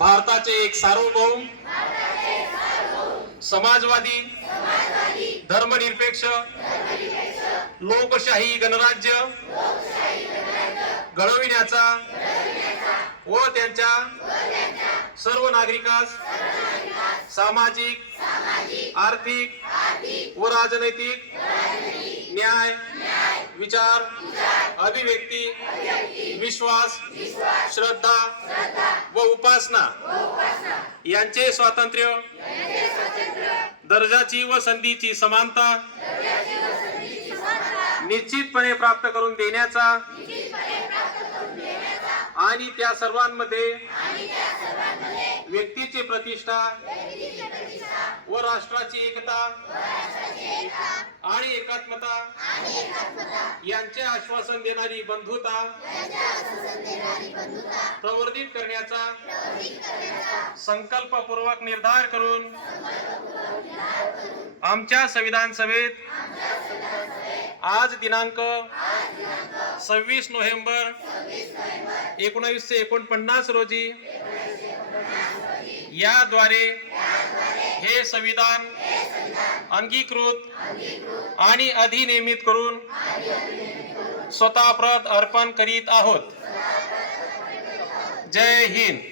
भारताचे एक सार्वभौम समाजवादी धर्मनिरपेक्ष लोकशाही गणराज्य घडविण्याचा व त्यांच्या सर्व नागरिकास सामाजिक आर्थिक व राजनैतिक न्याय विचार अभिव्यक्ती विश्वास श्रद्धा व उपासना यांचे स्वातंत्र्य दर्जाची व संधीची समानता निश्चितपणे प्राप्त करून देण्याचा आणि त्या सर्वांमध्ये व्यक्तीची प्रतिष्ठा व राष्ट्राची एकता आणि एकात्मता यांचे आश्वासन देणारी बंधुता प्रवर्धित करण्याचा संकल्पपूर्वक निर्धार करून आमच्या संविधान सभेत आज दिनांक 26 नोव्हेंबर 1949 रोजी याद्वारे हे संविधान अंगीकृत आणि अधिनियमित करून स्वतःप्रत अर्पण करीत आहोत. जय हिंद.